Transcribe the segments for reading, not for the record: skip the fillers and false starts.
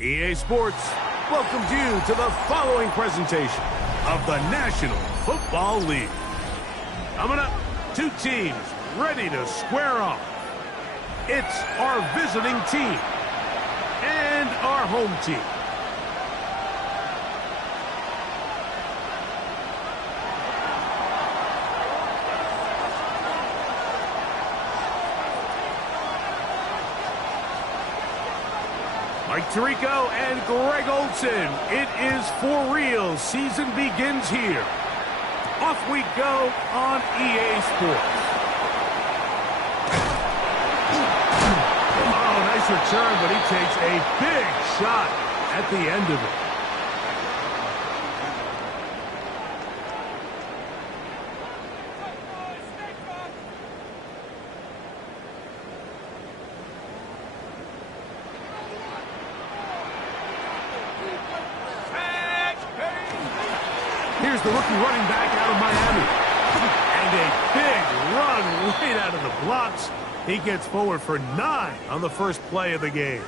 EA Sports welcomes you to the following presentation of the National Football League. Coming up, two teams ready to square off. It's our visiting team and our home team. Mike Tirico and Greg Olson. It is for real. Season begins here. Off we go on EA Sports. Oh, nice return, but he takes a big shot at the end of it. Here's the rookie running back out of Miami. And a big run right out of the blocks. He gets forward for 9 on the first play of the game.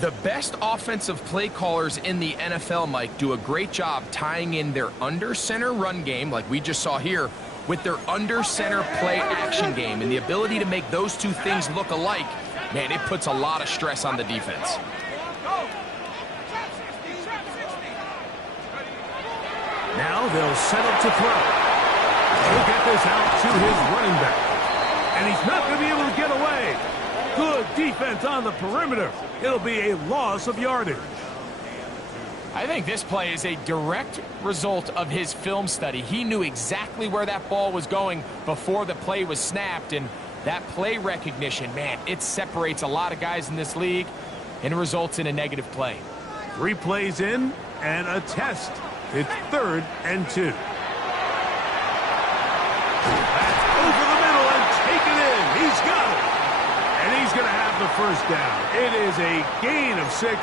The best offensive play callers in the NFL, Mike, do a great job tying in their under-center run game, like we just saw here, with their under-center play action game. And the ability to make those two things look alike, man, it puts a lot of stress on the defense. Now they'll set up to throw. He'll get this out to his running back. And he's not going to be able to get away. Good defense on the perimeter. It'll be a loss of yardage. I think this play is a direct result of his film study. He knew exactly where that ball was going before the play was snapped. And that play recognition, man, it separates a lot of guys in this league and results in a negative play. 3 plays in and a test. It's 3rd and 2. That's over the middle and taken in. He's got it. And he's going to have the first down. It is a gain of 6.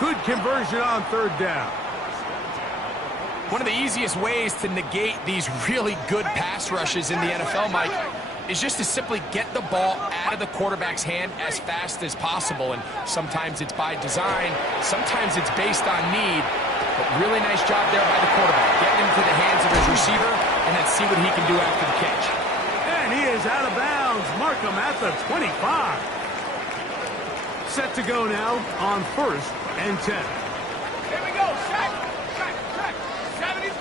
Good conversion on 3rd down. One of the easiest ways to negate these really good pass rushes in the NFL, Mike, is just to simply get the ball out of the quarterback's hand as fast as possible. And sometimes it's by design. Sometimes it's based on need. But really nice job there by the quarterback. Getting him to the hands of his receiver and then see what he can do after the catch. And he is out of bounds. Mark him at the 25. Set to go now on 1st and 10. Here we go. Check. 70. A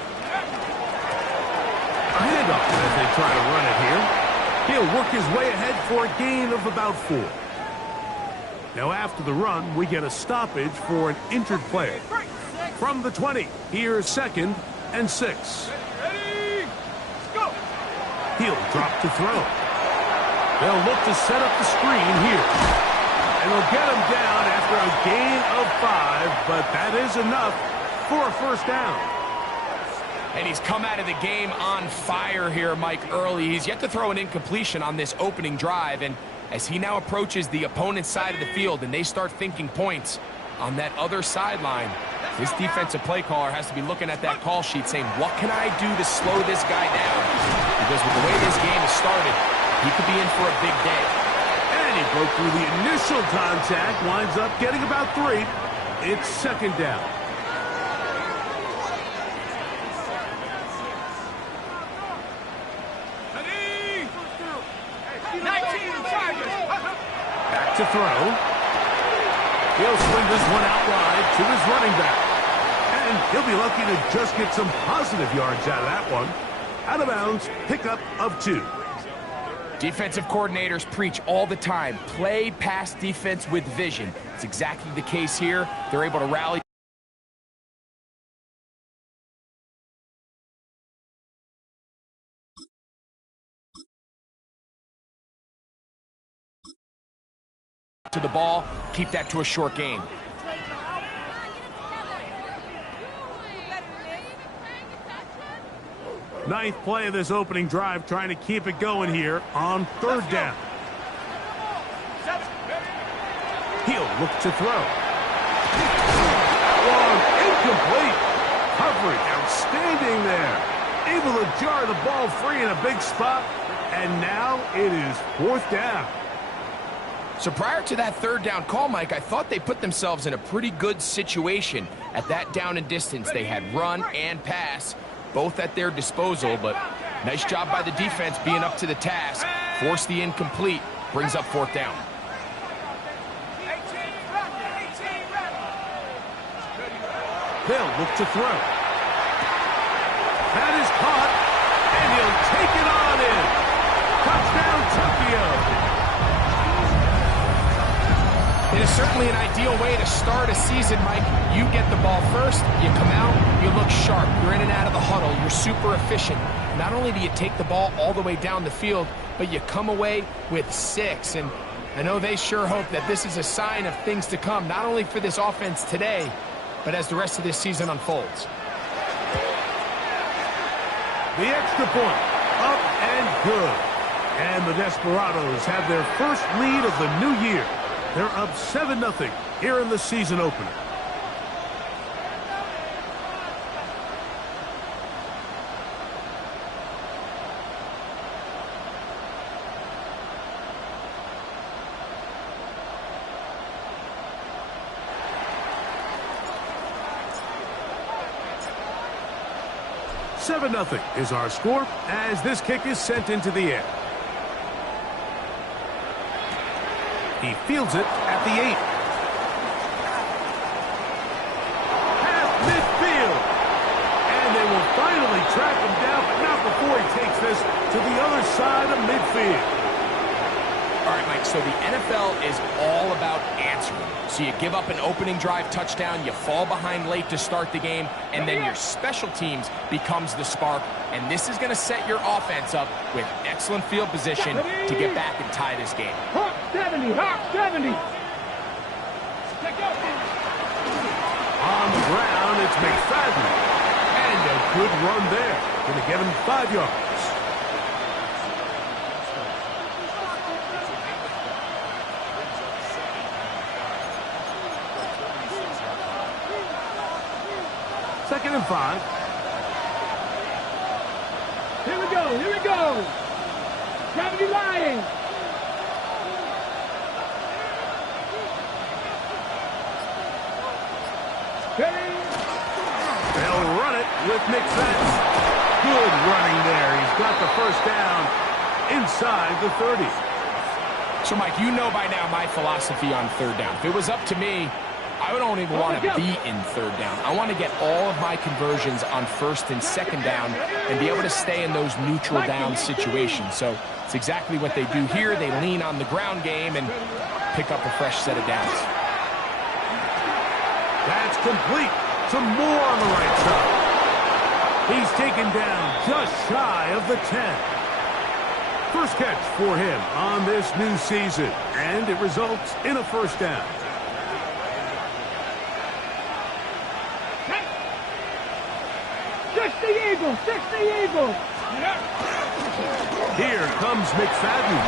handoff as they try to run it here. He'll work his way ahead for a gain of about 4. Now after the run, we get a stoppage for an injured player. From the 20, here's 2nd and 6. Ready? Let's go. He'll drop to throw. They'll look to set up the screen here. And they'll get him down after a gain of 5, but that is enough for a first down. And he's come out of the game on fire here, Mike, early. He's yet to throw an incompletion on this opening drive. And as he now approaches the opponent's side of the field and they start thinking points on that other sideline, this defensive play caller has to be looking at that call sheet saying, what can I do to slow this guy down? Because with the way this game has started, he could be in for a big day. And he broke through the initial contact, winds up getting about 3. It's 2nd down. Back to throw. He'll swing this one out wide to his running back. And he'll be lucky to just get some positive yards out of that one. Out of bounds, pickup of 2. Defensive coordinators preach all the time, play pass defense with vision. It's exactly the case here. They're able to rally to the ball, keep that to a short game. Ninth play of this opening drive, trying to keep it going here on 3rd down. He'll look to throw. That one incomplete. Coverage outstanding there. Able to jar the ball free in a big spot. And now it is 4th down. So prior to that third down call, Mike, I thought they put themselves in a pretty good situation at that down and distance. They had run and pass, both at their disposal, but nice job by the defense being up to the task. Force the incomplete, brings up fourth down. They'll look to throw. That is caught, and he'll take it on in. Touchdown, Tokyo. It is certainly an ideal way to start a season, Mike. You get the ball first, you come out, you look sharp. You're in and out of the huddle, you're super efficient. Not only do you take the ball all the way down the field, but you come away with 6. And I know they sure hope that this is a sign of things to come, not only for this offense today, but as the rest of this season unfolds. The extra point, up and good. And the Desperados have their first lead of the new year. They're up 7-0 here in the season opener. $7-0 is our score as this kick is sent into the air. He fields it at the 8. Past midfield. And they will finally track him down, but not before he takes this to the other side of midfield. All right, Mike, so the NFL is all about answering. So you give up an opening drive touchdown, you fall behind late to start the game, and then your special teams becomes the spark. And this is going to set your offense up with excellent field position to get back and tie this game. Hawk 70, Hawk 70. On the ground, it's McFadden. And a good run there. Going to give him 5 yards. Second and 5. Here we go, here we go. 70 Lions. They'll run it with McFadden. Good running there. He's got the first down inside the 30. So, Mike, you know by now my philosophy on third down. If it was up to me, I don't even want to be in third down. I want to get all of my conversions on first and second down and be able to stay in those neutral down situations. So it's exactly what they do here. They lean on the ground game and pick up a fresh set of downs. That's complete. Some more on the right side. He's taken down just shy of the 10. First catch for him on this new season, and it results in a first down. Six the Eagles. Here comes McFadden.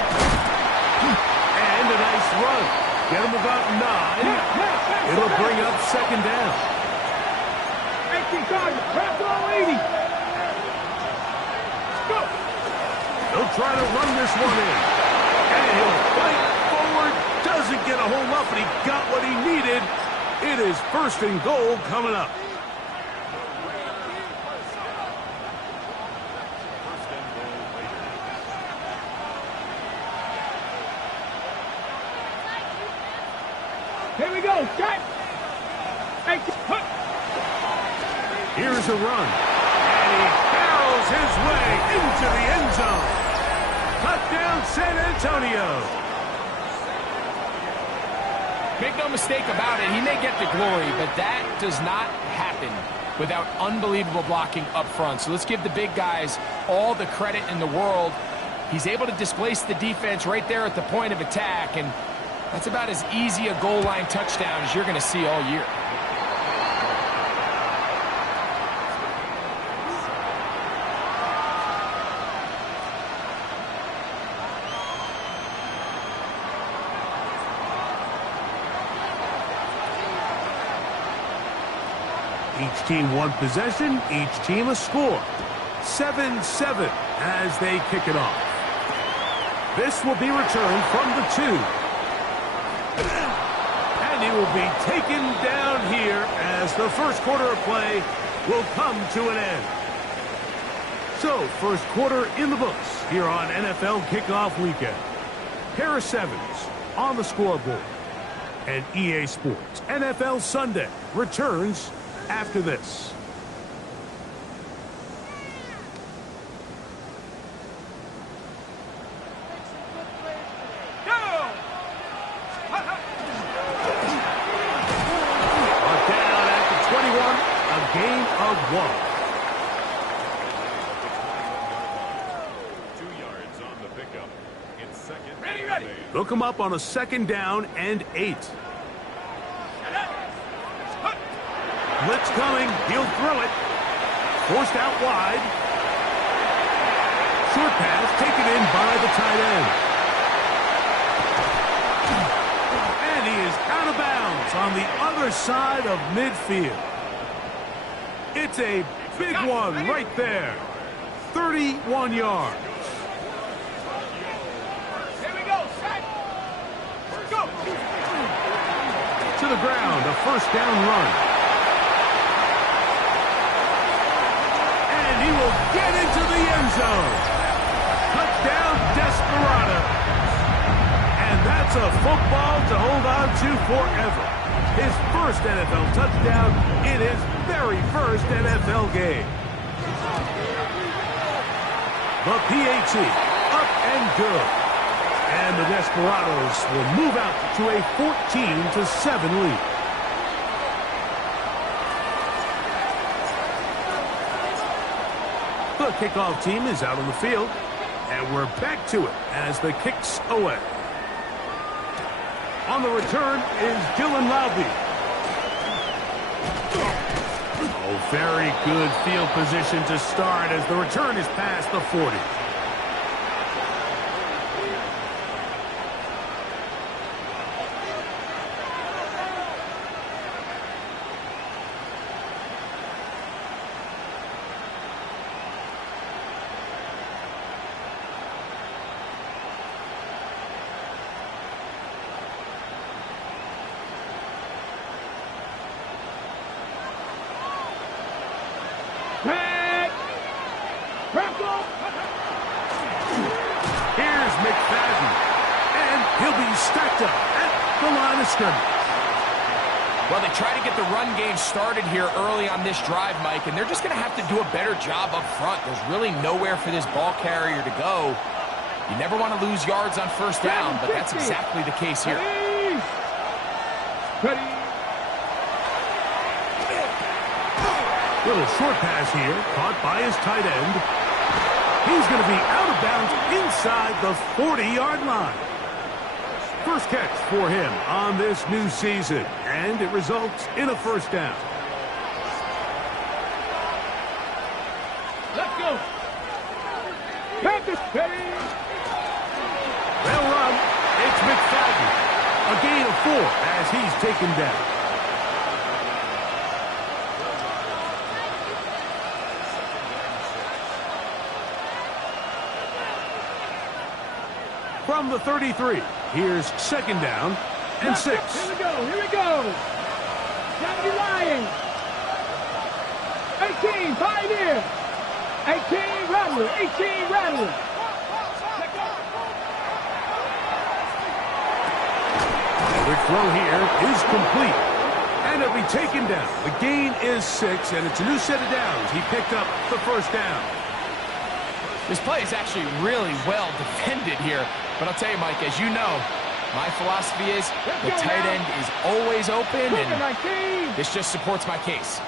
And a nice run. Get him about 9. It'll bring up second down. 18 target. Pass all 80. Go. He'll try to run this one in. And he'll fight forward. Doesn't get a whole lot, but he got what he needed. It is first and goal coming up. Here we go, set. Here's a run. And he barrels his way into the end zone. Touchdown, San Antonio. Make no mistake about it, he may get the glory, but that does not happen without unbelievable blocking up front. So let's give the big guys all the credit in the world. He's able to displace the defense right there at the point of attack, and that's about as easy a goal line touchdown as you're going to see all year. Each team one possession, each team a score. 7-7 as they kick it off. This will be returned from the 2. And he will be taken down here as the first quarter of play will come to an end. So, first quarter in the books here on NFL Kickoff Weekend. Harris Evans on the scoreboard. And EA Sports NFL Sunday returns after this. Game of one. 2 yards on the pickup. It's second. Ready. Look him up on a 2nd down and 8. Blitz coming. He'll throw it. Forced out wide. Short pass taken in by the tight end. And he is out of bounds on the other side of midfield. It's a big one right there. 31 yards. Here we go, set. Go. To the ground, a first down run. And he will get into the end zone. Touchdown, Desperado. And that's a football to hold on to forever. His first NFL touchdown in his very first NFL game. The PAT, up and good. And the Desperados will move out to a 14-7 lead. The kickoff team is out on the field, and we're back to it as the kick's away. On the return is Dylan Loudby. Oh, very good field position to start as the return is past the 40. Here's McFadden, and he'll be stacked up at the line of scrimmage. Well, they try to get the run game started here early on this drive, Mike, and they're just going to have to do a better job up front. There's really nowhere for this ball carrier to go. You never want to lose yards on first down, but that's exactly the case here. Little short pass here, caught by his tight end. He's going to be out of bounds inside the 40-yard line. First catch for him on this new season, and it results in a first down. Let's go. Panthers, ready. They'll run. It's McFadden. A gain of 4 as he's taken down. From the 33, here's 2nd down and 6. Here we go. Gravity Lions. 18, Pioneer. 18, Rattler. 18, Rattler. The throw here is complete. And it'll be taken down. The gain is 6, and it's a new set of downs. He picked up the first down. This play is actually really well defended here. But I'll tell you, Mike, as you know, my philosophy is the tight end is always open, and this just supports my case.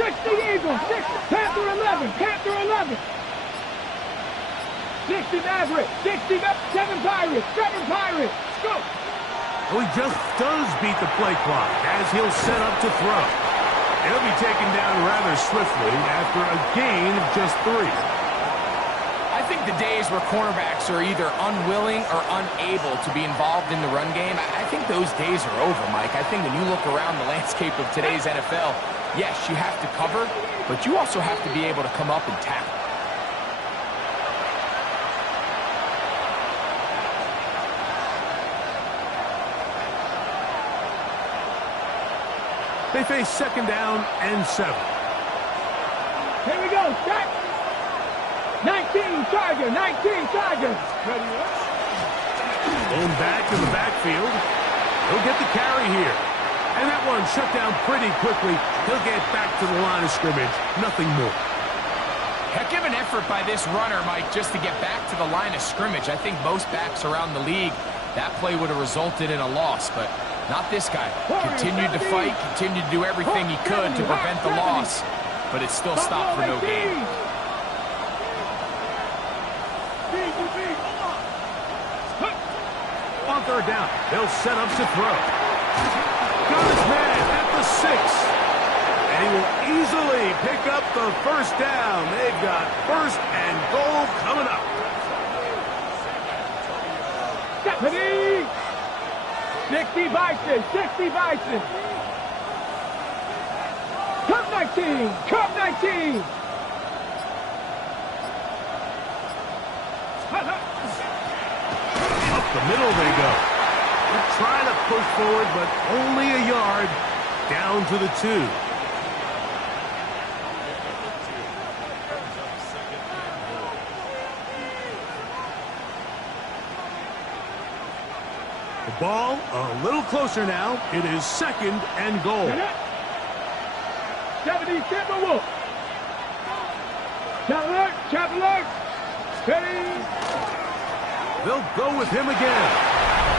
60 Eagles, 60, Panther 11, Panther 11. 60 Maverick, 60, 7 Pirates, 7 Pirates. Go. Well, he just does beat the play clock as he'll set up to throw. He'll be taken down rather swiftly after a gain of just 3. I think the days where cornerbacks are either unwilling or unable to be involved in the run game, I think those days are over, Mike. I think when you look around the landscape of today's NFL, yes, you have to cover, but you also have to be able to come up and tackle. They face second down and 7. Here we go, set. 19 Chargers, 19 Chargers. Ready, Going back in the backfield. He'll get the carry here. And that one shut down pretty quickly. He'll get back to the line of scrimmage. Nothing more. Heck of an effort by this runner, Mike, just to get back to the line of scrimmage. I think most backs around the league, that play would have resulted in a loss, but not this guy. Continued to fight, continued to do everything he could to prevent the loss, but it still stopped for no gain. On third down, they'll set up to throw. Got his man at the 6. And he will easily pick up the first down. They've got first and goal coming up. Stephanie! 60 Bison, 60 Bison. Cup 19, Cup 19. Up the middle they go. They're trying to push forward, but only a yard down to the 2. The ball a little closer now. It is second and goal. 70 Timberwolf. Chapler. Ready. They'll go with him again.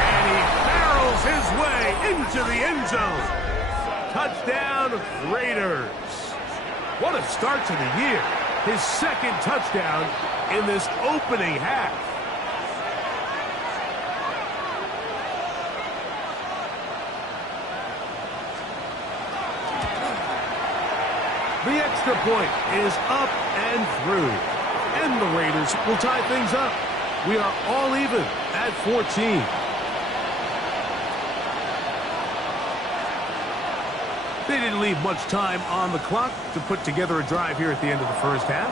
And he barrels his way into the end zone. Touchdown, Raiders. What a start to the year. His second touchdown in this opening half. The extra point is up and through. And the Raiders will tie things up. We are all even at 14. They didn't leave much time on the clock to put together a drive here at the end of the first half.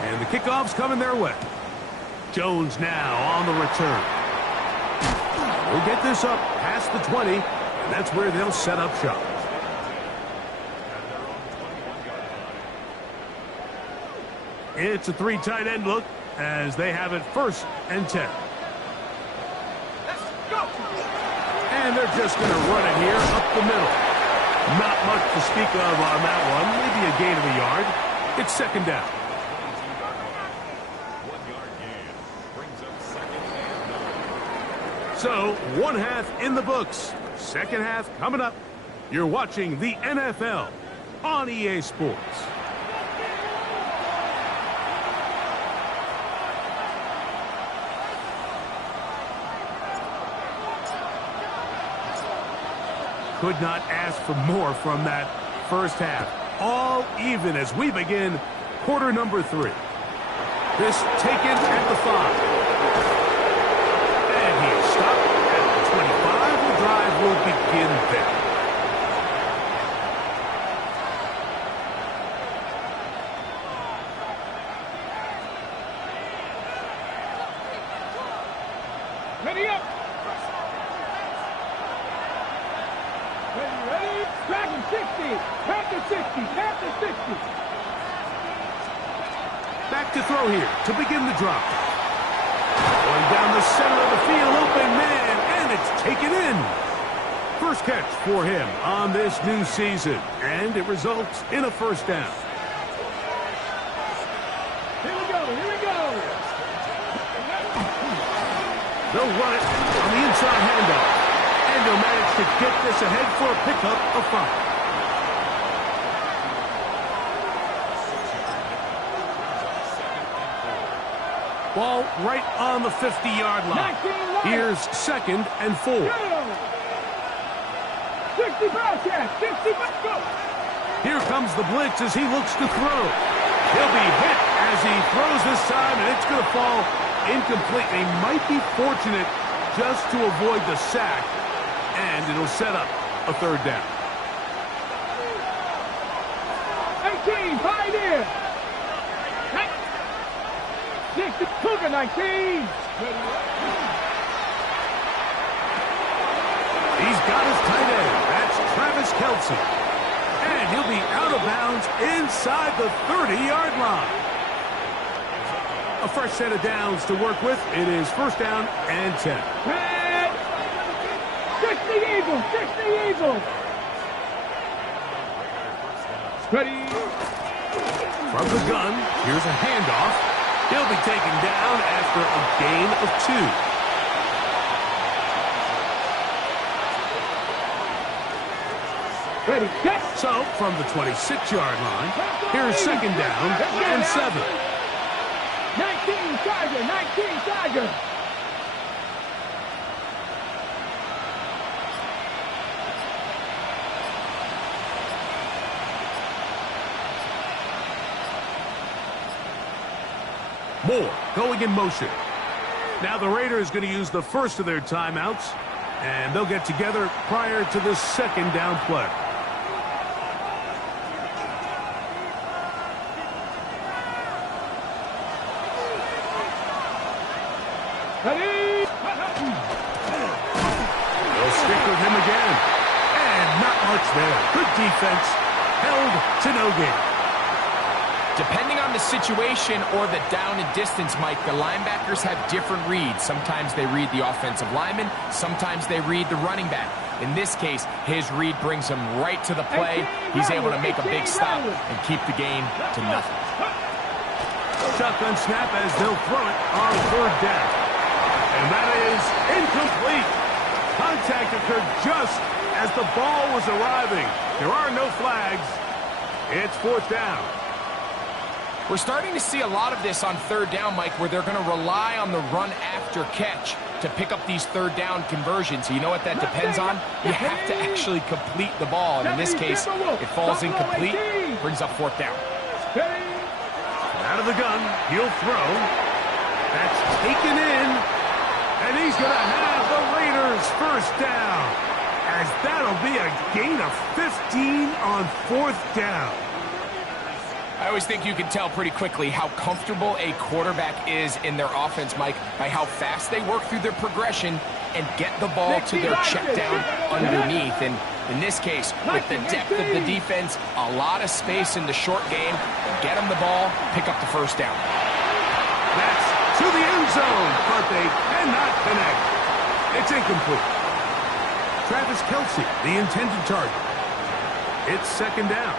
And the kickoff's coming their way. Jones now on the return. We'll get this up past the 20, and that's where they'll set up shop. It's a 3 tight end look as they have it first and 10. Let's go. And they're just going to run it here up the middle. Not much to speak of on that one. Maybe a gain of a yard. It's second down. 1-yard gain brings up second and 9. So, one half in the books. Second half coming up. You're watching the NFL on EA Sports. Could not ask for more from that first half. All even as we begin quarter number 3. This taken at the 5. And he is stopped at the 25. The drive will begin there. Ready up. Ready. Dragon 60. Panther 60. Panther 60. Back to throw here to begin the drop. Going down the center of the field, open man, and it's taken in. First catch for him on this new season, and it results in a first down. Here we go. They'll run it on the inside handoff, and they'll manage to get this ahead for a pickup of 5. Ball right on the 50-yard line. Here's second and 4. 60 Bobcat. 60 Bobcat. Here comes the blitz as he looks to throw. He'll be hit as he throws this time, and it's going to fall incomplete. They might be fortunate just to avoid the sack, and it'll set up a third down. 18, Pioneer. 60, Cougar 19. He's got his tight end. That's Travis Kelce. And he'll be out of bounds inside the 30-yard line. A fresh set of downs to work with. It is first down and 10. Red. 60 Eagles. 60 Eagles. Ready. From the gun, here's a handoff. He'll be taken down after a gain of 2. Ready, set. So, from the 26-yard line, here's second down and 7. 19 Tiger, 19 Tiger. Moore going in motion. Now the Raiders going to use the first of their timeouts, and they'll get together prior to the second down play. Ready. They'll stick with him again. And not much there. Good defense. Held to no gain. Depending on the situation or the down and distance, Mike, the linebackers have different reads. Sometimes they read the offensive lineman. Sometimes they read the running back. In this case, his read brings him right to the play. He's able to make a big stop and keep the gain to nothing. Shotgun snap as they'll throw it on third down. And that is incomplete. Contact occurred just as the ball was arriving. There are no flags. It's fourth down. We're starting to see a lot of this on third down, Mike, where they're going to rely on the run after catch to pick up these third down conversions. You know what that depends on? You have to actually complete the ball. And in this case, it falls incomplete, brings up fourth down. Out of the gun, he'll throw. That's taken in. And he's going to have the Raiders first down. As that'll be a gain of 15 on fourth down. I always think you can tell pretty quickly how comfortable a quarterback is in their offense, Mike, by how fast they work through their progression and get the ball to their check down underneath. And in this case, with the depth of the defense, a lot of space in the short game, get them the ball, pick up the first down. That's to the end zone, but they cannot connect. It's incomplete. Travis Kelce, the intended target. It's second down.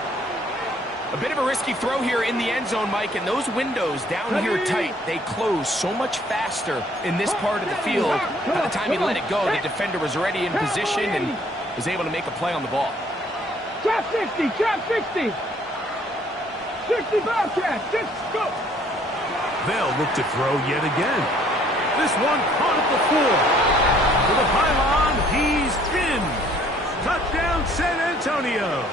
A bit of a risky throw here in the end zone, Mike, and those windows down here tight, they close so much faster in this part of the field. By the time he let it go, the defender was already in position and was able to make a play on the ball. Trap 60, trap 60. 60 Bobcat, just go. They'll look to throw yet again. This one caught at the 4. To the pylon, he's in. Touchdown, San Antonio.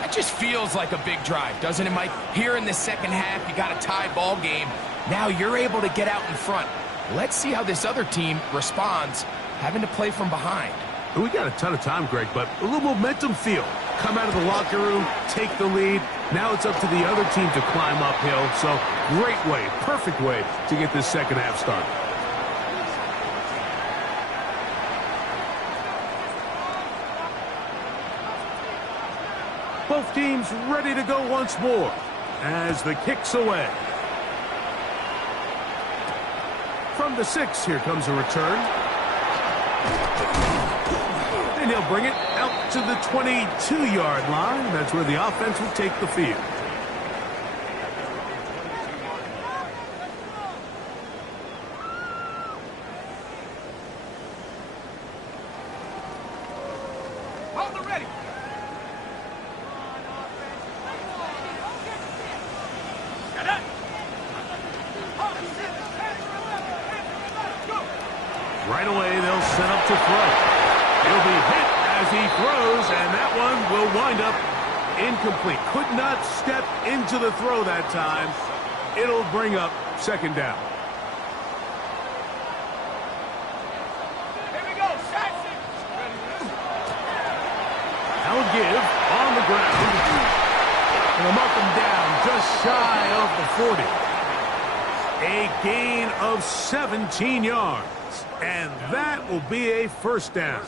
That just feels like a big drive, doesn't it, Mike? Here in the second half, you got a tie ball game. Now you're able to get out in front. Let's see how this other team responds, having to play from behind. We got a ton of time, Greg, but a little momentum feel. Come out of the locker room, take the lead. Now it's up to the other team to climb uphill. So great way, perfect way to get this second half started. Both teams ready to go once more as the kick's away. From the 6, here comes a return. And he'll bring it out to the 22-yard line. That's where the offense will take the field. Hold it ready. Right away, they'll set up to throw. He'll be hit as he throws, and that one will wind up incomplete. Could not step into the throw that time. It'll bring up second down. Here we go. Now a give on the ground. And they'll mark him down just shy of the 40. A gain of 17 yards. And that will be a first down.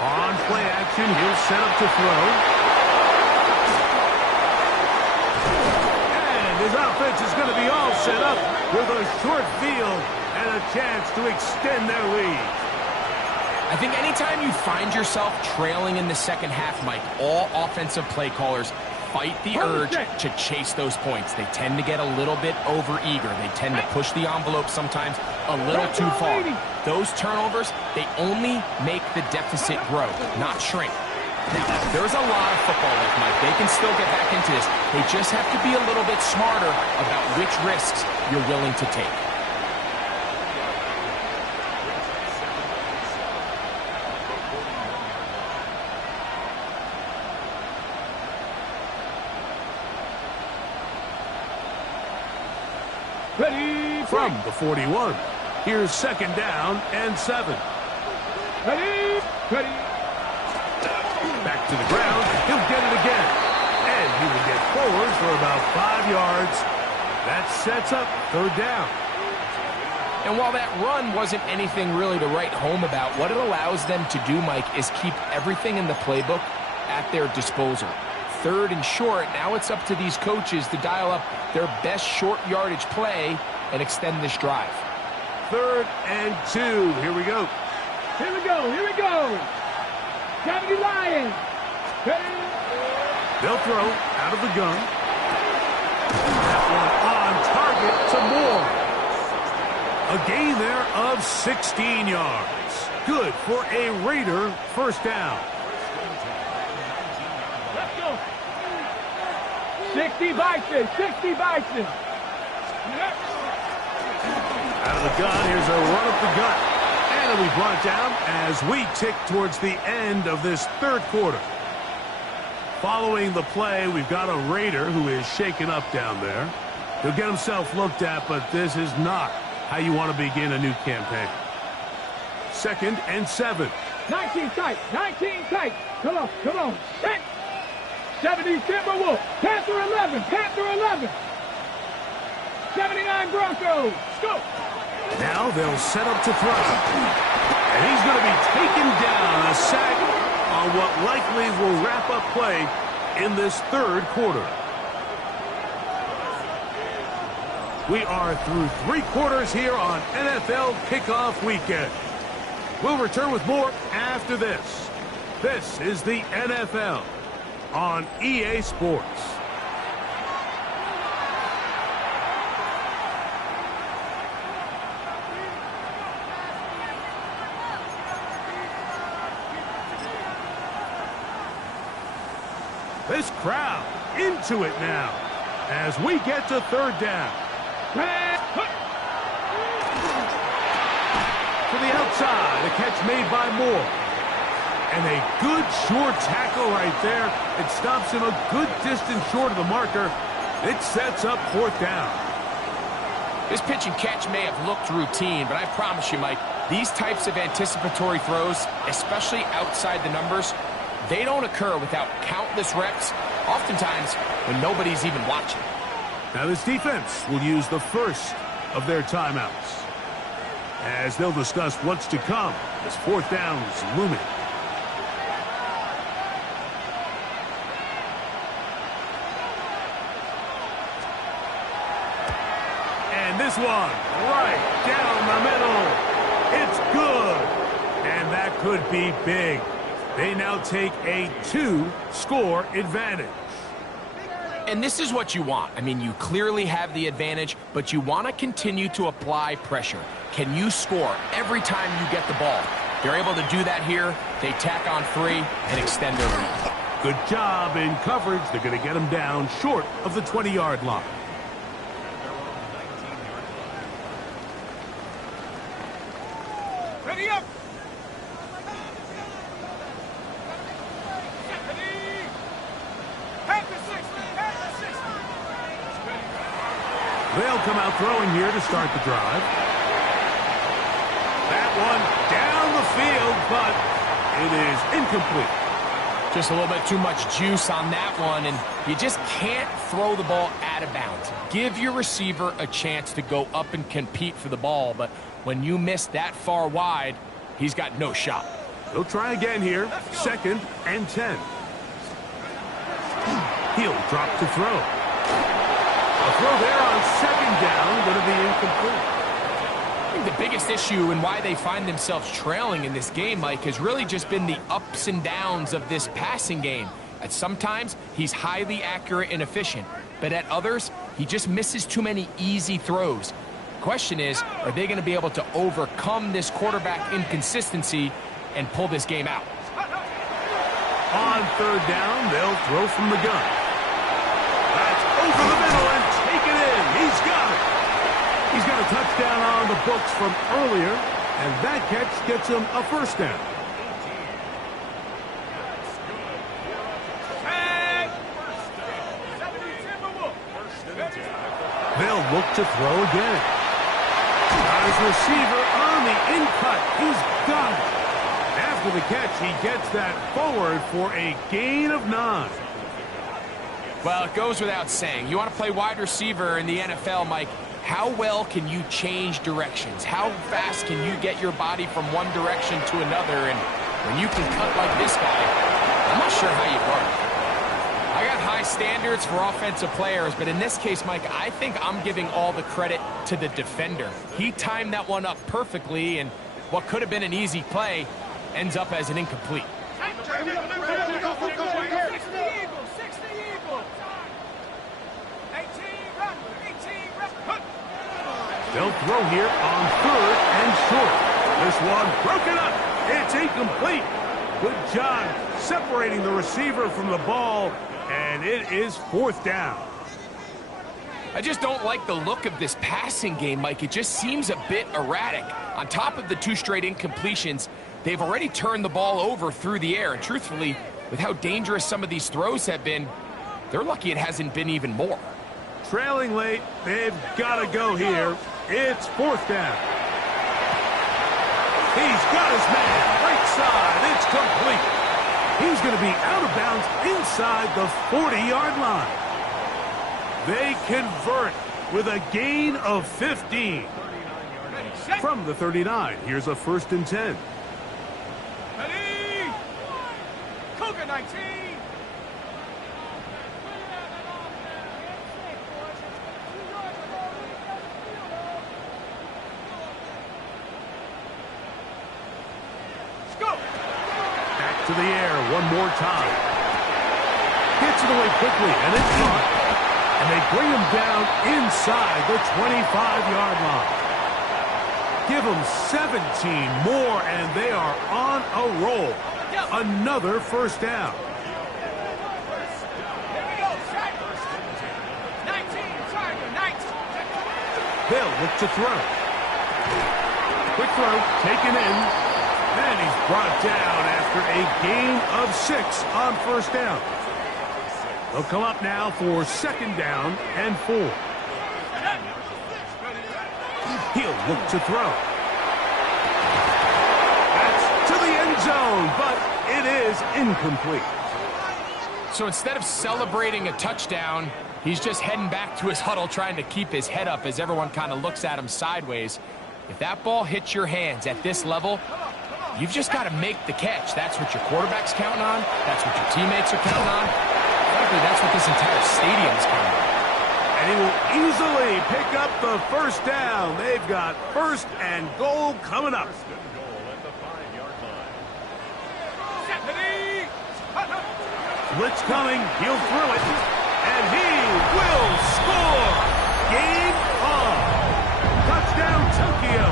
On play action, he'll set up to throw. And his offense is going to be all set up with a short field and a chance to extend their lead. I think anytime you find yourself trailing in the second half, Mike, all offensive play callers fight the urge to chase those points. They tend to get a little bit over-eager. They tend to push the envelope sometimes a little too far. Those turnovers, they only make the deficit grow, not shrink. Now, there's a lot of football left, Mike. They can still get back into this. They just have to be a little bit smarter about which risks you're willing to take. Ready from the 41. Here's second down and 7. Ready. Back to the ground. He'll get it again. And he will get forward for about 5 yards. That sets up third down. And while that run wasn't anything really to write home about, what it allows them to do, Mike, is keep everything in the playbook at their disposal. Third and short, now it's up to these coaches to dial up their best short yardage play and extend this drive. 3rd and 2. Here we go. Here we go. 70 Lions. Ready. They'll throw out of the gun. That one on target to Moore. A gain there of 16 yards. Good for a Raider first down. Let's go. 60 Bison. Out of the gun, here's a run up the gut. And it'll be brought down as we tick towards the end of this third quarter. Following the play, we've got a Raider who is shaken up down there. He'll get himself looked at, but this is not how you want to begin a new campaign. 2nd and 7. 19 tight. Come on. Set. 70 Timberwolves. Panther 11. 79 Broncos. Go. Now they'll set up to throw. And he's going to be taken down, a sack on what likely will wrap up play in this third quarter. We are through 3 quarters here on NFL Kickoff Weekend. We'll return with more after this. This is the NFL on EA Sports. This crowd into it now as we get to third down. To the outside, a catch made by Moore. And a good short tackle right there. It stops him a good distance short of the marker. It sets up fourth down. This pitch and catch may have looked routine, but I promise you, Mike, these types of anticipatory throws, especially outside the numbers, they don't occur without countless reps, oftentimes when nobody's even watching. Now this defense will use the first of their timeouts as they'll discuss what's to come as fourth down is looming. And this one right down the middle. It's good. And that could be big. They now take a 2-score advantage. And this is what you want. I mean, you clearly have the advantage, but you want to continue to apply pressure. Can you score every time you get the ball? They're able to do that here. They tack on 3 and extend their lead. Good job in coverage. They're going to get them down short of the 20-yard line. Ready up. They'll come out throwing here to start the drive. That one down the field, but it is incomplete. Just a little bit too much juice on that one, and you just can't throw the ball out of bounds. Give your receiver a chance to go up and compete for the ball, but When you miss that far wide, he's got no shot. They'll try again here. 2nd and 10. He'll drop to throw. A throw there on 2nd down, going to be incomplete. I think the biggest issue and why they find themselves trailing in this game, Mike, has really just been the ups and downs of this passing game. At sometimes, he's highly accurate and efficient, but at others, he just misses too many easy throws. Question is, are they going to be able to overcome this quarterback inconsistency and pull this game out? On 3rd down, they'll throw from the gun. That's over the middle and take it in. He's got it. He's got a touchdown on the books from earlier, and that catch gets him a 1st down. They'll look to throw again. Got his receiver on the in-cut. He's got it. After the catch, he gets that forward for a gain of 9. Well, it goes without saying. You want to play wide receiver in the NFL, Mike, how well can you change directions? How fast can you get your body from one direction to another? And when you can cut like this guy, I'm not sure how you guard. I got high standards for offensive players, but in this case, Mike, I think I'm giving all the credit to the defender. He timed that one up perfectly, and what could have been an easy play ends up as an incomplete. They'll throw here on 3rd and short. This one broken up. It's incomplete. Good job separating the receiver from the ball, and it is 4th down. I just don't like the look of this passing game, Mike. It just seems a bit erratic. On top of the 2 straight incompletions, they've already turned the ball over through the air. And truthfully, with how dangerous some of these throws have been, they're lucky it hasn't been even more. Trailing late, they've got to go here. It's 4th down. He's got his man. Right side. It's complete. He's going to be out of bounds inside the 40-yard line. They convert with a gain of 15. From the 39, here's a 1st and 10. Ready? Cougar 19. Back to the air one more time. Gets it away quickly, and it's caught. And they bring him down inside the 25-yard line. Give them 17 more, and they are on a roll. Another 1st down. They'll look to throw. Quick throw, taken in. And he's brought down after a gain of 6 on 1st down. They'll come up now for 2nd down and 4. He'll look to throw. That's to the end zone, but it is incomplete. So instead of celebrating a touchdown, he's just heading back to his huddle trying to keep his head up as everyone kind of looks at him sideways. If that ball hits your hands at this level, you've just got to make the catch. That's what your quarterback's counting on. That's what your teammates are counting on. Frankly, that's what this entire stadium is counting on. And he will easily pick up the 1st down. They've got 1st and goal coming up. Blitz coming. He'll throw it. And he will score. Game on. Touchdown, Tokyo.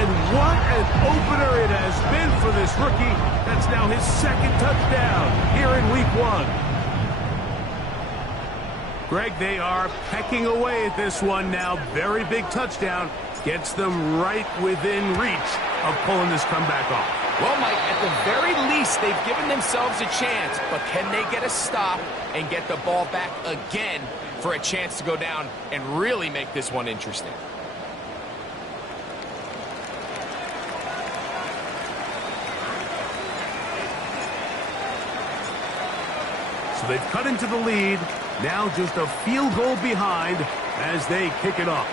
And what an opener it has been for this rookie. That's now his 2nd touchdown here in week 1. Greg, they are pecking away at this one now. Very big touchdown. Gets them right within reach of pulling this comeback off. Well, Mike, at the very least, they've given themselves a chance. But can they get a stop and get the ball back again for a chance to go down and really make this one interesting? So they've cut into the lead. Now just a field goal behind as they kick it off.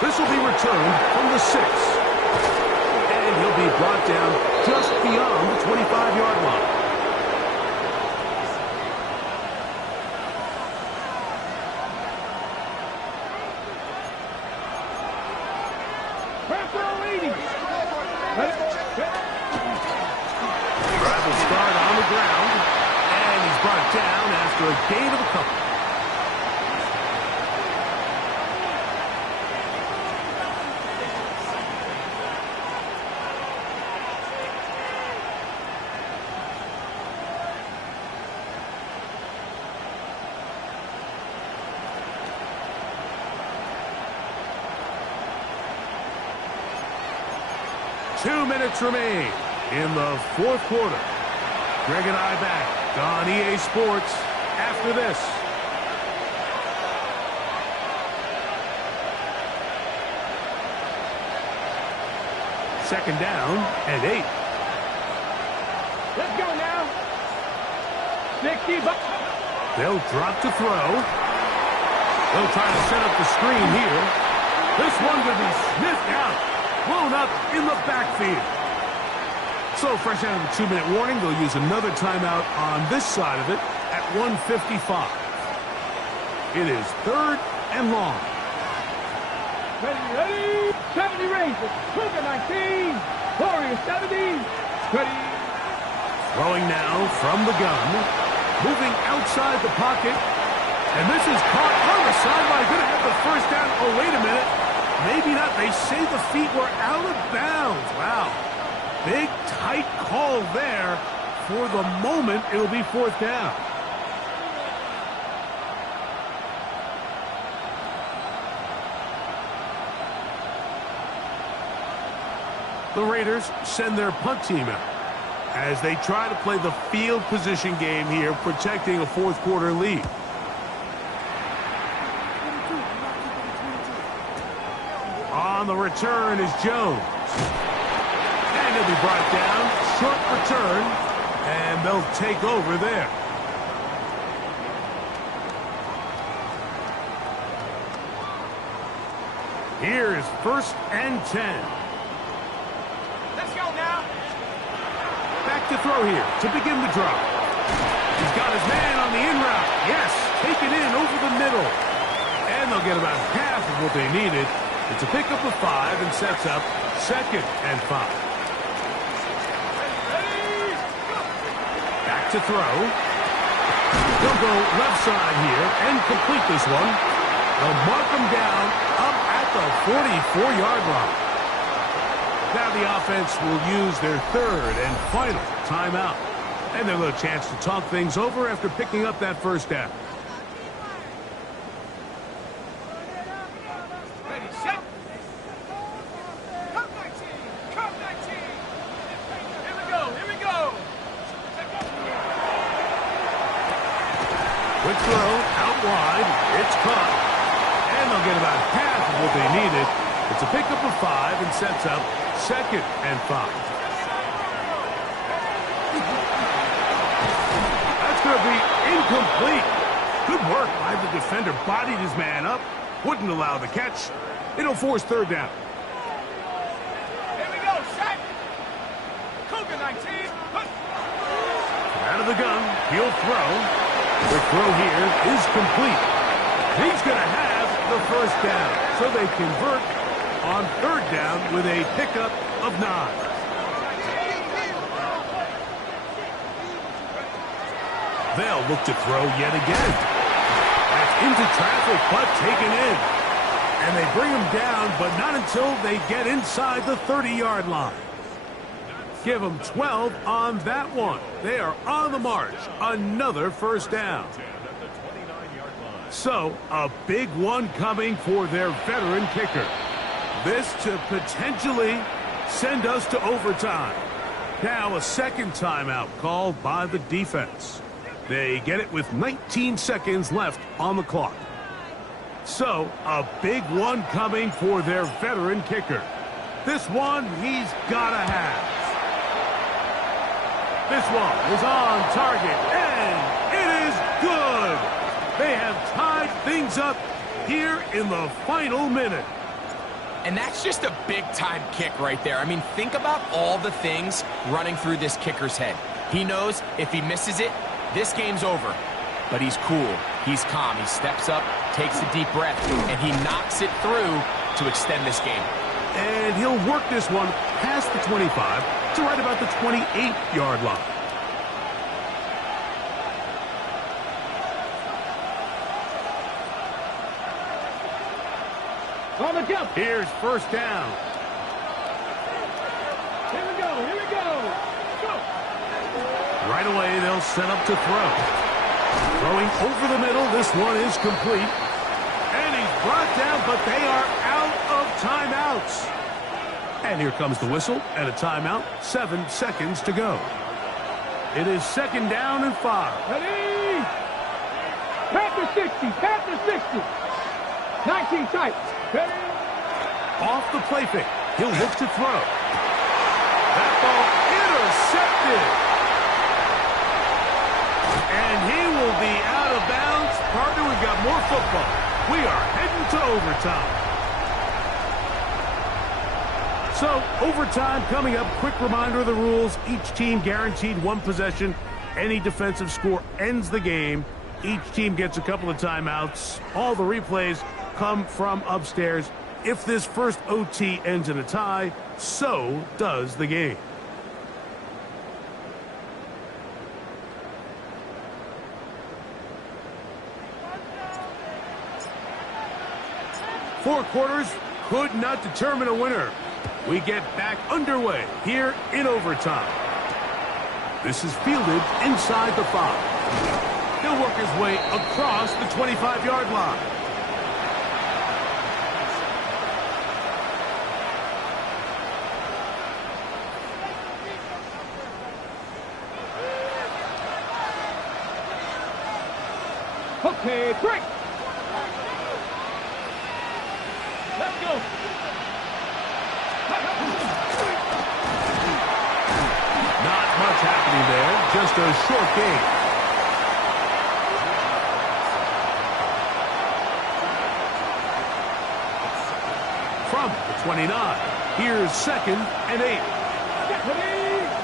This will be returned from the 6. And he'll be brought down just beyond the 25-yard line. Drive will start on the ground, and he's brought down after a gain of a couple. Minutes remain in the fourth quarter. Greg and I back on EA Sports after this. Second down and 8. Let's go now. 60. They'll drop to throw. They'll try to set up the screen here. This one could be sniffed out. Blown up in the backfield. So fresh out of the 2-minute warning, they'll use another timeout on this side of it at 1:55. It is third and long. Ready. 70 Rangers. Cougar 19. Warriors 70. Ready. Throwing now from the gun. Moving outside the pocket. And this is caught on the sideline. Going to have the first down. Oh, wait a minute. Maybe not. They say the feet were out of bounds. Wow. Big, tight call there. For the moment, it'll be fourth down. The Raiders send their punt team out as they try to play the field position game here, protecting a fourth quarter lead. On the return is Jones. And he'll be brought down. Short return. And they'll take over there. Here is first and 10. Let's go now. Back to throw here to begin the drop. He's got his man on the in route. Yes, taken in over the middle. And they'll get about half of what they needed. It's a pickup of 5 and sets up second and 5. Back to throw. They'll go left side here and complete this one. They'll mark them down up at the 44-yard line. Now the offense will use their third and final timeout. And they'll have a chance to talk things over after picking up that first down. Quick throw out wide. It's caught. And they'll get about half of what they needed. It's a pickup of 5 and sets up second and 5. That's going to be incomplete. Good work by the defender. Bodied his man up. Wouldn't allow the catch. It'll force third down. Here we go, set. Cougar 19. Out of the gun. He'll throw. The throw here is complete. He's going to have the first down. So they convert on third down with a pickup of 9. They'll look to throw yet again. That's into traffic, but taken in. And they bring him down, but not until they get inside the 30-yard line. Give them 12 on that one. They are on the march. Another first down. So, a big one coming for their veteran kicker. This to potentially send us to overtime. Now a second timeout called by the defense. They get it with 19 seconds left on the clock. So, a big one coming for their veteran kicker. This one he's got to have. This one is on target, and it is good. They have tied things up here in the final minute. And that's just a big-time kick right there. I mean, think about all the things running through this kicker's head. He knows if he misses it, this game's over. But he's cool. He's calm. He steps up, takes a deep breath, and he knocks it through to extend this game. And he'll work this one past the 25 to right about the 28-yard line. On the jump. Here's first down. Here we go. Here we go. Go. Right away, they'll set up to throw. Throwing over the middle. This one is complete. And he's brought down, but they are out of timeouts. And here comes the whistle and a timeout. 7 seconds to go. It is second down and 5. Ready. Panther 60. Panther 60. 19 tight. Ready. Off the play fake. He'll look to throw. That ball intercepted. And he will be out of bounds. Partner, we've got more football. We are heading to overtime. So, overtime coming up. Quick reminder of the rules. Each team guaranteed one possession. Any defensive score ends the game. Each team gets a couple of timeouts. All the replays come from upstairs. If this first OT ends in a tie, so does the game. Four quarters could not determine a winner. We get back underway here in overtime. This is fielded inside the 5. He'll work his way across the 25-yard line. Okay, break. Let's go. Not much happening there, just a short game. From the 29, here's second and 8.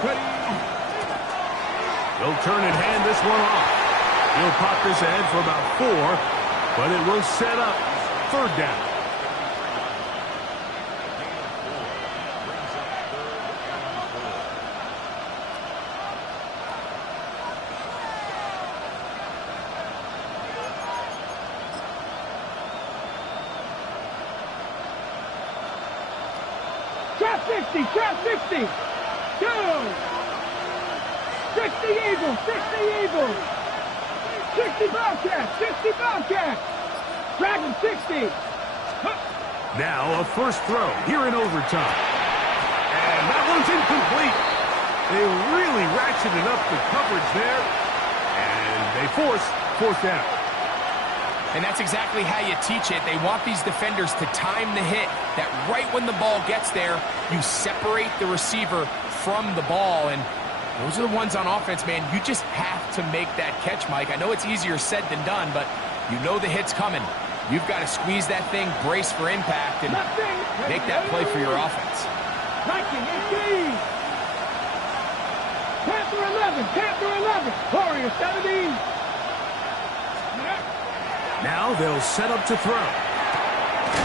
Ready. He'll turn and hand this one off. He'll pop this ahead for about 4, but it will set up third down. Trap 60. Trap 60. Go. 60 Eagles. 60 Eagles. 60 Bobcats. 60 Bobcats. Dragon 60. Now a first throw here in overtime. And that one's incomplete. They really ratcheted up the coverage there. And they force fourth down. And that's exactly how you teach it. They want these defenders to time the hit, that right when the ball gets there, you separate the receiver from the ball. And those are the ones on offense, man. You just have to make that catch, Mike. I know it's easier said than done, but you know the hit's coming. You've got to squeeze that thing, brace for impact, and make that play for your offense. 19, 18. Panther 11. Panther 11. Warrior 70. Now they'll set up to throw.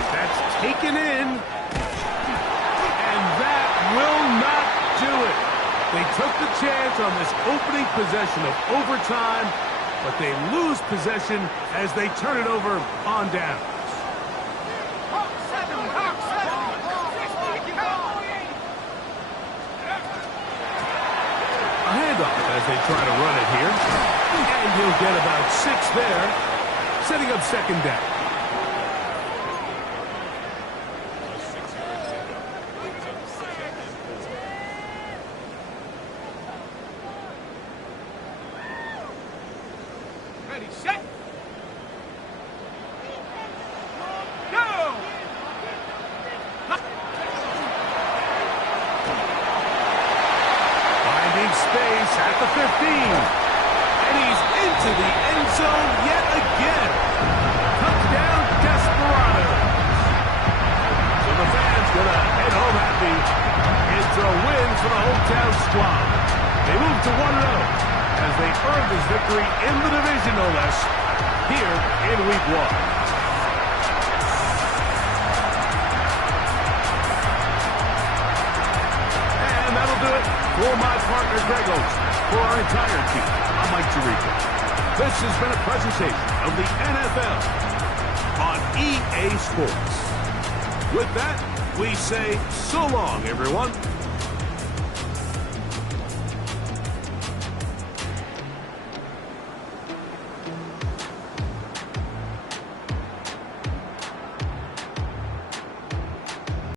That's taken in. And that will not do it. They took the chance on this opening possession of overtime, but they lose possession as they turn it over on down. A handoff as they try to run it here. And he'll get about 6 there, setting up second down. Ready, set. Go! Finding space at the 15. And he's into the end zone yet again. Touchdown, Desperados. So the fans squad. They move to 1-0 as they earn this victory in the division, no less, here in Week 1. That'll do it for my partner, Greg Oates. For our entire team, I'm Mike Tirico. This has been a presentation of the NFL on EA Sports. With that, we say so long, everyone.